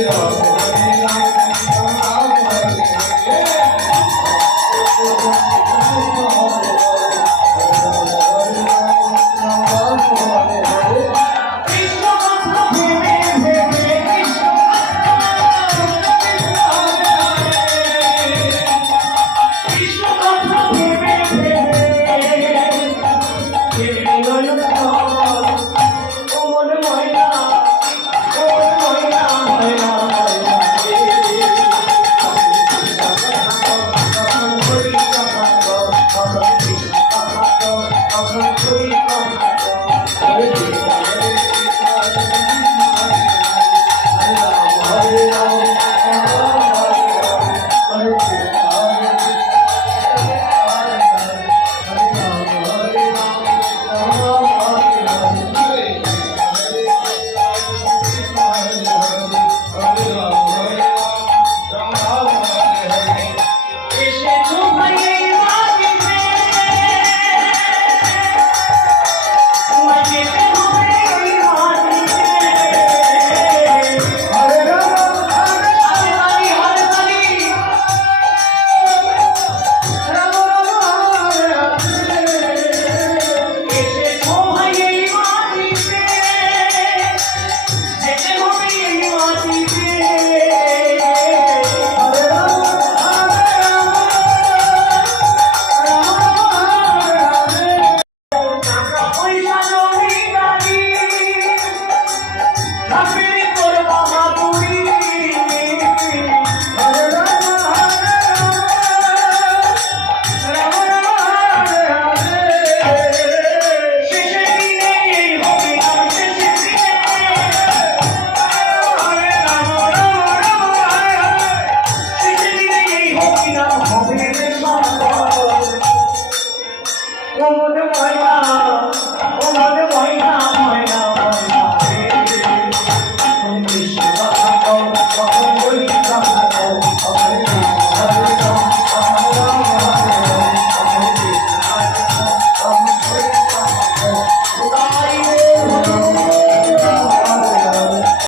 Yeah. ওই কথা